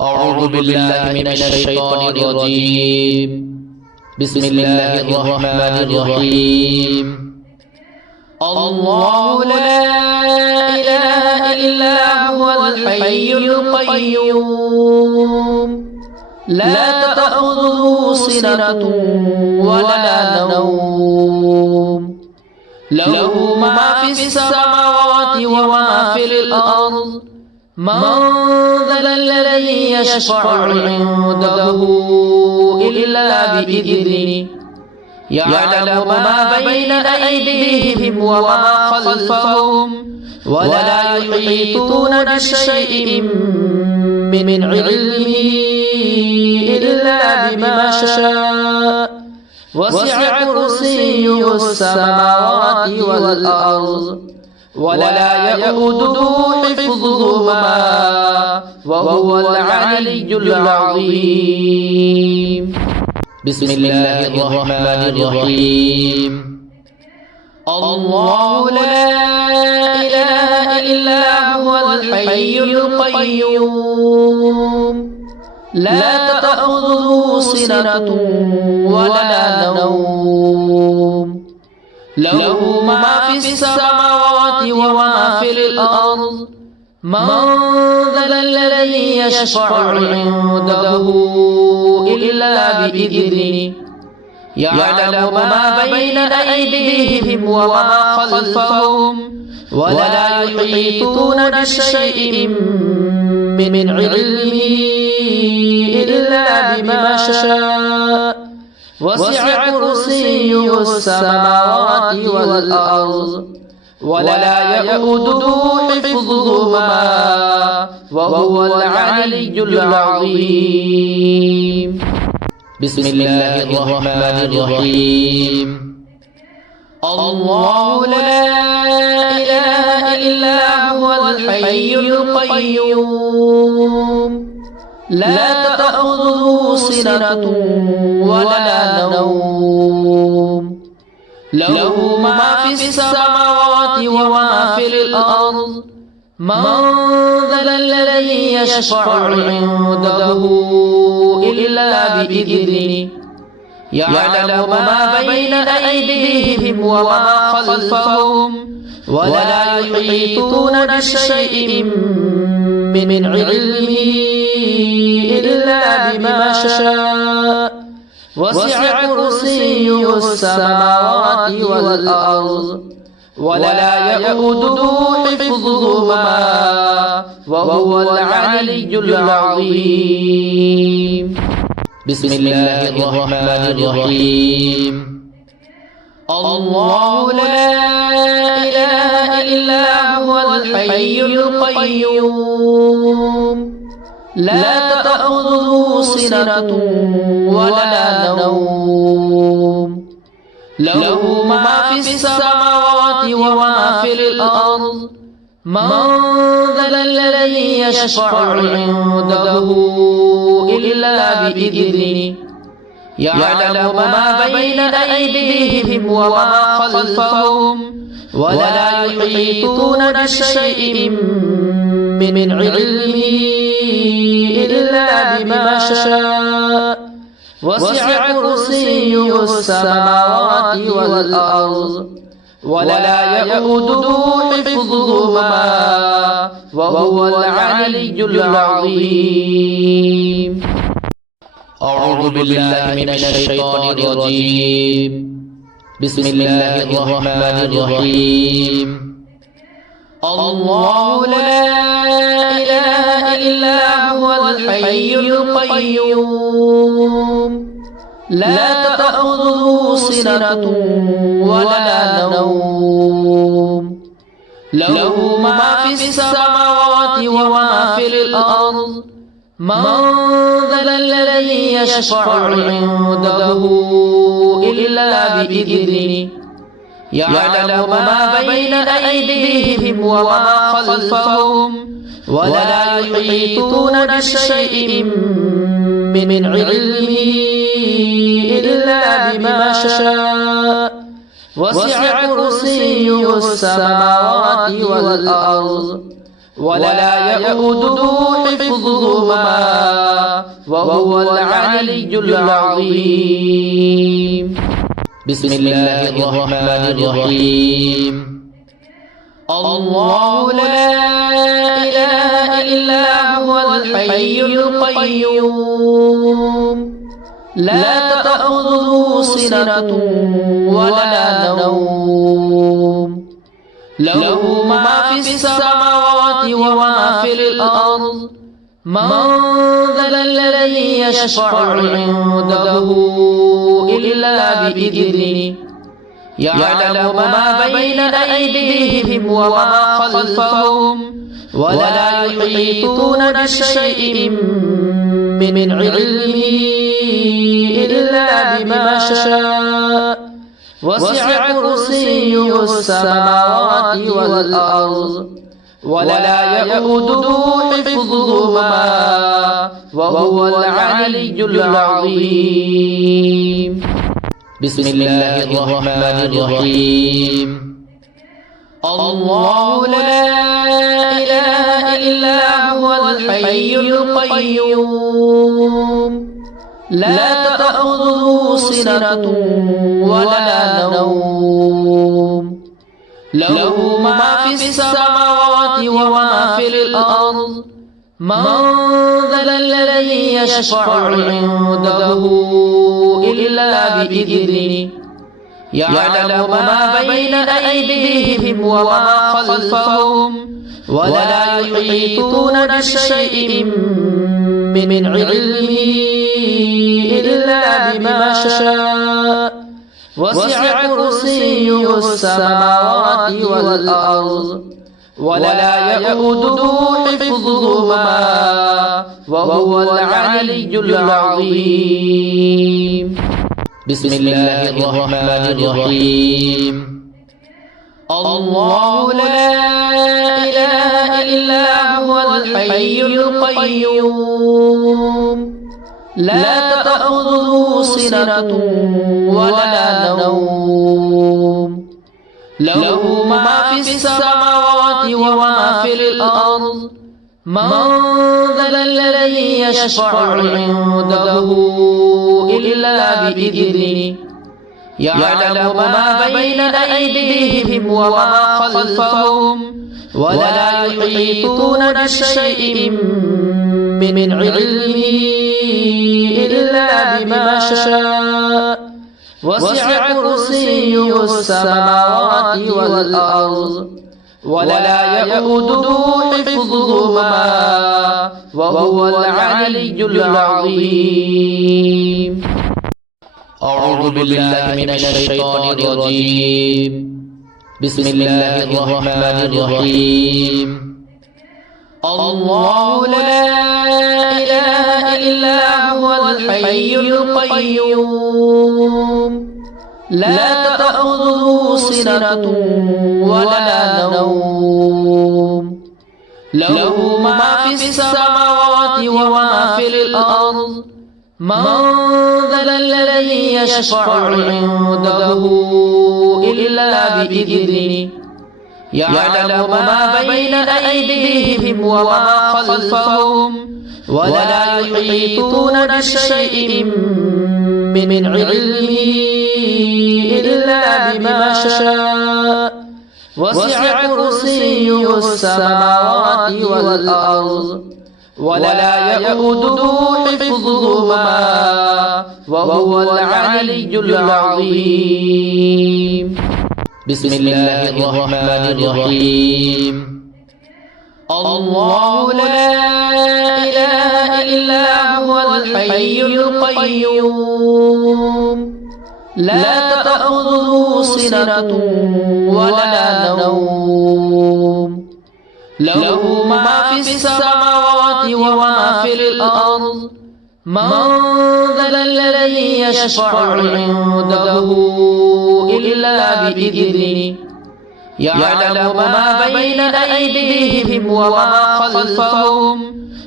أعوذ بالله من الشيطان الرجيم. بسم الله الرحمن الرحيم. الله لا إله إلا هو الحي القيوم لا تأخذه سنة ولا نوم له ما في السماوات وما في الأرض من ذا الذي يشفع عنده إلا بإذنه يعلم ما بين أيديهم وما خلفهم ولا يحيطون بشيء من علمه إلا بما شاء وسع كرسيه السماوات والأرض ولا يؤوده حفظهما وهو العلي العظيم. بسم الله الرحمن الرحيم. الله لا إله إلا هو الحي القيوم لا تأخذه سنة ولا نوم له ما في السماوات وما في الأرض من ذا الذي يشفع عنده إلا بإذنه يعلم ما بين أيديهم وما خلفهم ولا يحيطون بشيء من علمه إلا بما شاء وسع كرسيه السماوات والأرض ولا يؤوده حفظهما وهو العلي العظيم. بسم الله الرحمن الرحيم. الله لا إله إلا هو الحي القيوم لا تأخذه سنة ولا نوم له ما في السماوات وما في الأرض من ذا الذي يشفع عنده إلا بإذنه يعلم ما بين أيديهم وما خلفهم ولا يحيطون بشيء من علمه إلا بما شاء وسع كرسيه السماوات والأرض ولا يؤوده حفظهما وهو العلي العظيم. بسم الله الرحمن الرحيم. الله لا إله إلا هو الحي القيوم لا تأخذه سنة ولا نوم له ما في السماوات وما في الأرض من ذا الذي يشفع عنده إلا بإذنه يعلم ما بين أيديهم وما خلفهم ولا يحيطون بشيء من علمه إلا بما شاء وسع كرسيه السماوات والأرض ولا يؤوده حفظهما وهو العلي العظيم. أعوذ بالله من الشيطان الرجيم. بسم الله الرحمن الرحيم. الله لا إله إلا هو الحي القيوم لا تأخذه سنة ولا نوم له ما في السماوات وما في الأرض من ذا الذي يشفع عنده إلا بإذنه يعلم ما بين أيديهم وما خلفهم ولا يحيطون بشيء من علمه إلا بما شاء وسع كرسيه السماوات والأرض ولا يؤوده حفظهما وهو العلي العظيم. بسم الله الرحمن الرحيم. الله لا إله إلا هو الحي القيوم لا تأخذه سنة ولا نوم له ما في السماوات وما في الأرض من ذا الذي يشفع عنده إلا بإذنه يعلم ما بين أيديهم وما خلفهم ولا يحيطون بشيء من علمه إلا بما شاء وسع كرسيه السماوات والأرض ولا يؤوده حفظهما وهو العلي العظيم. بسم الله الرحمن الرحيم. الله لا إله إلا هو الحي القيوم لا تأخذه سنة ولا نوم له ما في السماوات وما في الأرض من ذا الذي يشفع عنده إلا بإذنه يعلم ما بين أيديهم وما خلفهم ولا يحيطون بشيء من علمه إلا بما شاء وسع كرسيه السماوات والأرض ولا يؤوده حفظهما وهو العلي العظيم. بسم الله الرحمن الرحيم. الله لا إله إلا هو الحي القيوم لا تأخذه سنة ولا نوم له ما في السماوات وما في الأرض من ذا الذي يشفع عنده إلا بإذنه يعلم ما بين أيديهم وما خلفهم ولا يحيطون بشيء من علمه إلا بما شاء وسع كرسيه السماوات والأرض ولا يؤوده حفظهما وهو العلي العظيم. أعوذ بالله من الشيطان الرجيم. بسم الله الرحمن الرحيم. الله لا إله إلا هو الحي القيوم لا تأخذه سنة ولا نوم له ما في السماوات وما في الأرض من ذا الذي يشفع عنده إلا بإذنه يعلم ما بين أيديهم وما خلفهم ولا يحيطون بشيء من علمه إلا بما شاء وسع كرسيه السماوات والأرض ولا يؤوده حفظهما وهو العلي العظيم. بسم الله الرحمن الرحيم. الله لا إله إلا هو الحي القيوم لا تأخذه سنة ولا نوم له ما في السماوات وما في الأرض من ذا الذي يشفع عنده إلا بإذنه يعلم ما بين أيديهم وما خلفهم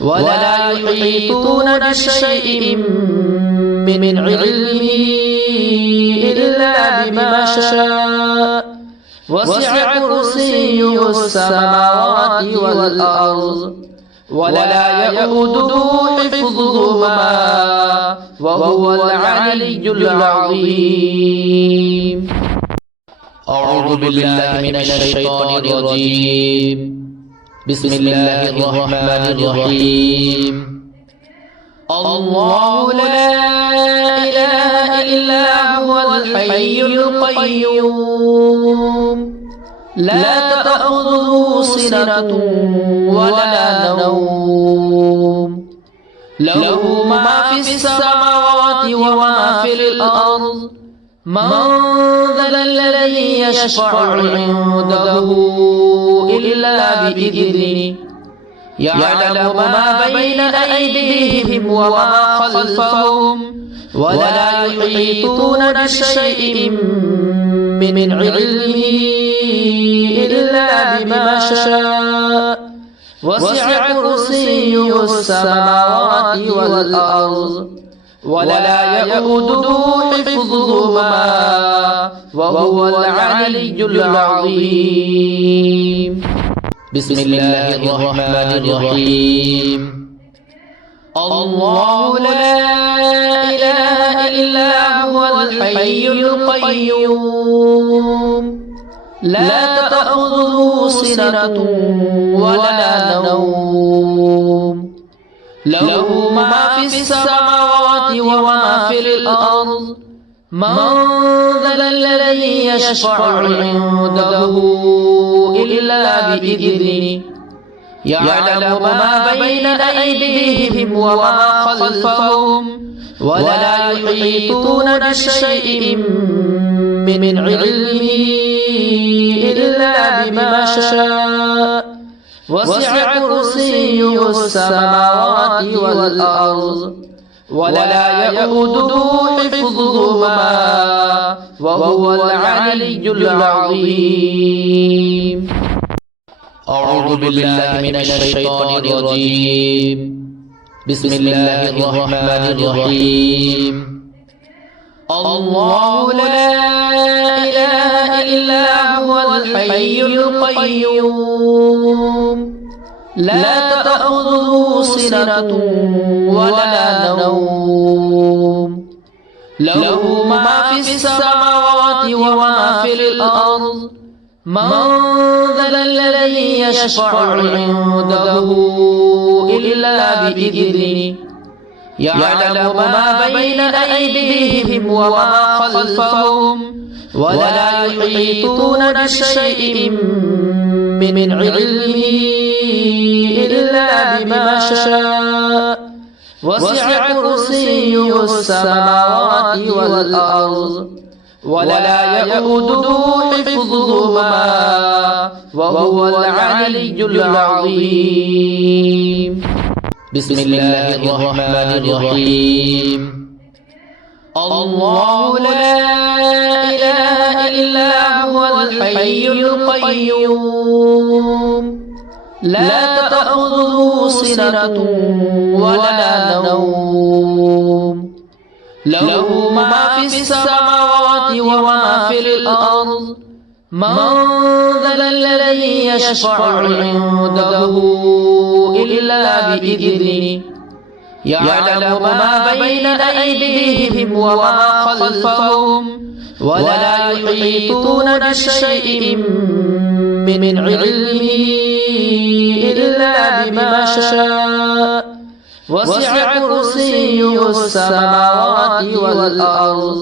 ولا يحيطون بشيء من علمه إلا بما شاء وسع كرسيه السماوات والأرض ولا يؤوده حفظهما وهو العلي العظيم. أعوذ بالله من الشيطان الرجيم. بسم الله الرحمن الرحيم. الله لا إله إلا هو الحي القيوم لا تأخذه سنة ولا نوم له ما في السماوات وما في الأرض من ذا الذي يشفع عنده إلا بإذنه يعلم ما بين أيديهم وما خلفهم ولا يحيطون بشيء من علمه إلا بما شاء وسع كرسيه السماوات والأرض ولا يؤوده حفظهما وهو العلي العظيم. بسم الله الرحمن الرحيم. الله لا إله إلا هو الحي القيوم لا تأخذه سنة ولا نوم له ما في السماوات وما في الأرض من ذا الذي يشفع عنده إلا بإذنه يعلم ما بين أيديهم وما خلفهم ولا يحيطون بشيء من علمه إلا بما شاء وسع كرسيه السماوات والأرض ولا يؤوده حفظهما وهو العلي العظيم. أعوذ بالله من الشيطان الرجيم. بسم الله الرحمن الرحيم. الله لا إله إلا هو الحي القيوم لا تأخذه سنة ولا نوم له ما في السماوات وما في الأرض من ذا الذي يشفع عنده إلا بإذنه يعلم ما بين أيديهم وما خلفهم ولا يحيطون بشيء من علمه إلا بما شاء وسع كرسيه السماوات والأرض ولا يؤوده حفظهما وهو العلي العظيم. بسم الله الرحمن الرحيم. الله لا إله إلا هو الحي القيوم لا تأخذه سنة ولا نوم له ما في السماوات وما في الأرض من ذا الذي يشفع عنده إلا بإذنه يعلم ما بين أيديهم وما خلفهم ولا يحيطون بشيء من علمه إلا بما شاء وسع كرسيه السماوات والأرض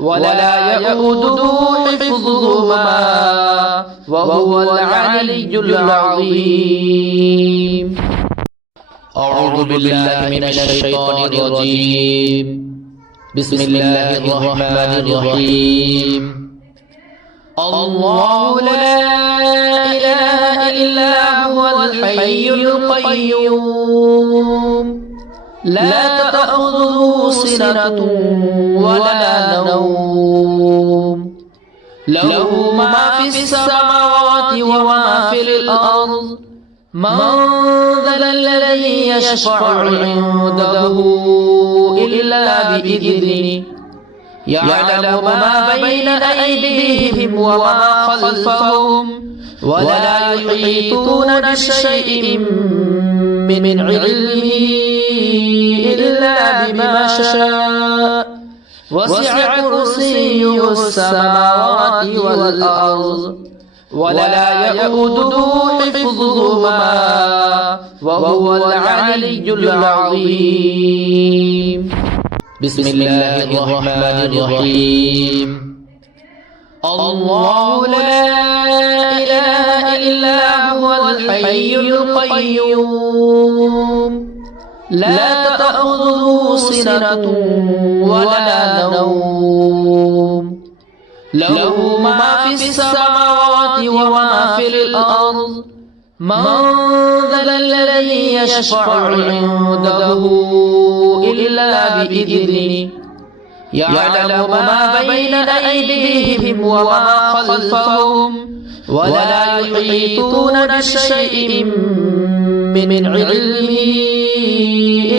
ولا يؤوده حفظهما وهو العلي العظيم. أعوذ بالله من الشيطان الرجيم. بسم الله الرحمن الرحيم. الله لا إله إلا هو الحي القيوم لا تأخذه سنة ولا نوم له ما في السماوات وما في الأرض من ذا الذي يشفع عنده إلا بإذنه يعلم ما بين أيديهم وما خلفهم ولا يحيطون بشيء من علمه إلا بما شاء وسع كرسيه السماوات والأرض ولا يؤوده حفظهما وهو العلي العظيم. بسم الله الرحمن الرحيم. الله لا إله إلا هو الحي القيوم لا تأخذه سنة ولا نوم له ما في السماوات وما في الأرض من ذا الذي يشفع عنده إلا بإذنه يعلم ما بين أيديهم وما خلفهم ولا يحيطون بشيء من علمه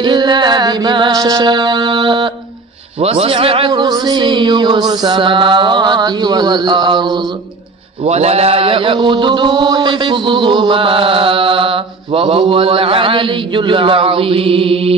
إلا بما شاء وسع كرسيه السماوات والأرض ولا يؤوده حفظهما وهو العلي العظيم.